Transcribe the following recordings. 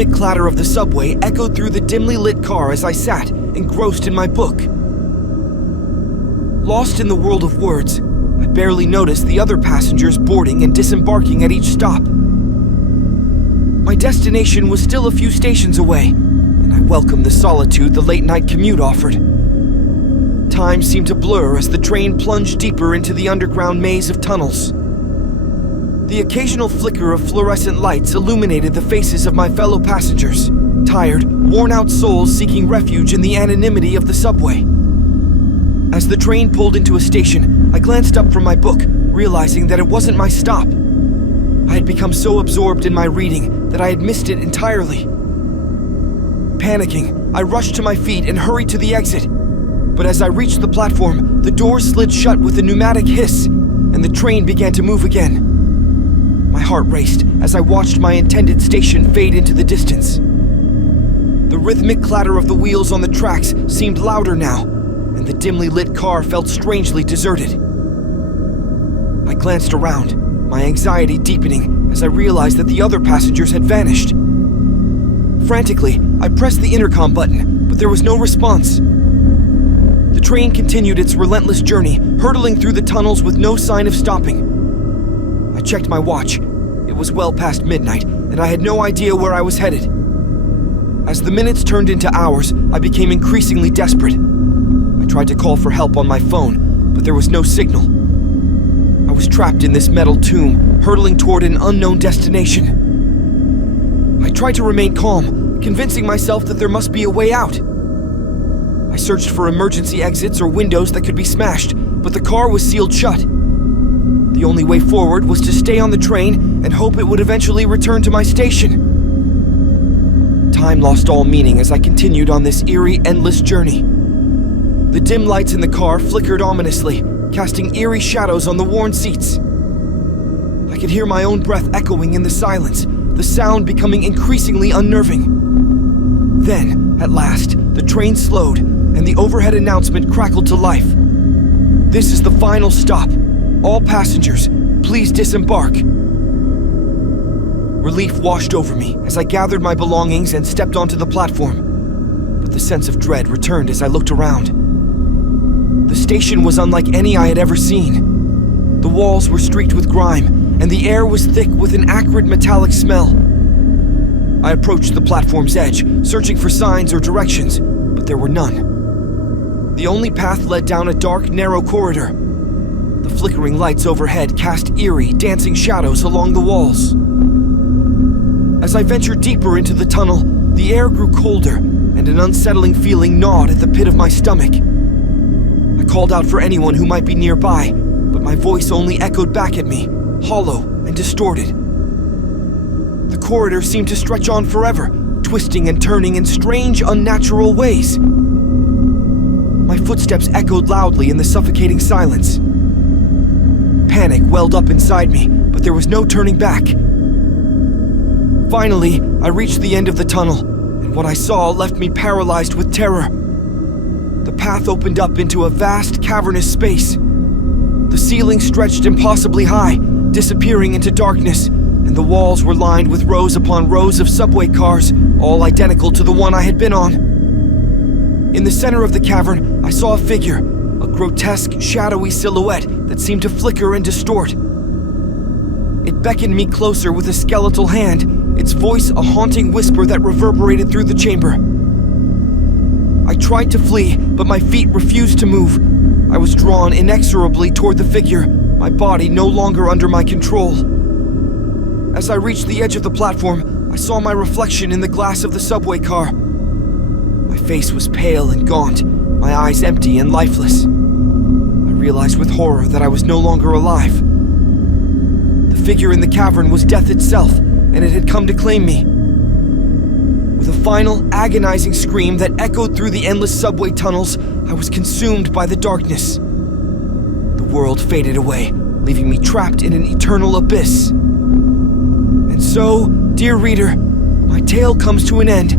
rhythmic clatter of the subway echoed through the dimly lit car as I sat, engrossed in my book. Lost in the world of words, I barely noticed the other passengers boarding and disembarking at each stop. My destination was still a few stations away, and I welcomed the solitude the late-night commute offered. Time seemed to blur as the train plunged deeper into the underground maze of tunnels. The occasional flicker of fluorescent lights illuminated the faces of my fellow passengers, tired, worn-out souls seeking refuge in the anonymity of the subway. As the train pulled into a station, I glanced up from my book, realizing that it wasn't my stop. I had become so absorbed in my reading that I had missed it entirely. Panicking, I rushed to my feet and hurried to the exit. But as I reached the platform, the door slid shut with a pneumatic hiss, and the train began to move again. My heart raced as I watched my intended station fade into the distance. The rhythmic clatter of the wheels on the tracks seemed louder now, and the dimly lit car felt strangely deserted. I glanced around, my anxiety deepening as I realized that the other passengers had vanished. Frantically, I pressed the intercom button, but there was no response. The train continued its relentless journey, hurtling through the tunnels with no sign of stopping. I checked my watch. It was well past midnight, and I had no idea where I was headed. As the minutes turned into hours, I became increasingly desperate. I tried to call for help on my phone, but there was no signal. I was trapped in this metal tomb, hurtling toward an unknown destination. I tried to remain calm, convincing myself that there must be a way out. I searched for emergency exits or windows that could be smashed, but the car was sealed shut. The only way forward was to stay on the train and hope it would eventually return to my station. Time lost all meaning as I continued on this eerie, endless journey. The dim lights in the car flickered ominously, casting eerie shadows on the worn seats. I could hear my own breath echoing in the silence, the sound becoming increasingly unnerving. Then, at last, the train slowed, and the overhead announcement crackled to life. "This is the final stop. All passengers, please disembark." Relief washed over me as I gathered my belongings and stepped onto the platform. But the sense of dread returned as I looked around. The station was unlike any I had ever seen. The walls were streaked with grime, and the air was thick with an acrid metallic smell. I approached the platform's edge, searching for signs or directions, but there were none. The only path led down a dark, narrow corridor. The flickering lights overhead cast eerie, dancing shadows along the walls. As I ventured deeper into the tunnel, the air grew colder, and an unsettling feeling gnawed at the pit of my stomach. I called out for anyone who might be nearby, but my voice only echoed back at me, hollow and distorted. The corridor seemed to stretch on forever, twisting and turning in strange, unnatural ways. My footsteps echoed loudly in the suffocating silence. Panic welled up inside me, but there was no turning back. Finally, I reached the end of the tunnel, and what I saw left me paralyzed with terror. The path opened up into a vast, cavernous space. The ceiling stretched impossibly high, disappearing into darkness, and the walls were lined with rows upon rows of subway cars, all identical to the one I had been on. In the center of the cavern, I saw a figure, a grotesque, shadowy silhouette that seemed to flicker and distort. It beckoned me closer with a skeletal hand, its voice a haunting whisper that reverberated through the chamber. I tried to flee, but my feet refused to move. I was drawn inexorably toward the figure, my body no longer under my control. As I reached the edge of the platform, I saw my reflection in the glass of the subway car. My face was pale and gaunt, my eyes empty and lifeless. I realized with horror that I was no longer alive. The figure in the cavern was death itself, and it had come to claim me. With a final, agonizing scream that echoed through the endless subway tunnels, I was consumed by the darkness. The world faded away, leaving me trapped in an eternal abyss. And so, dear reader, my tale comes to an end,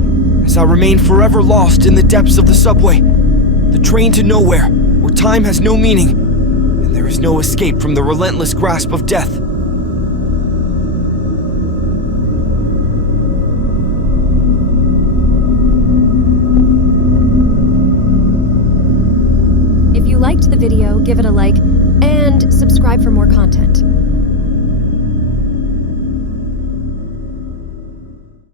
as I remain forever lost in the depths of the subway, the train to nowhere, where time has no meaning, and there is no escape from the relentless grasp of death. video, give it a like, and subscribe for more content.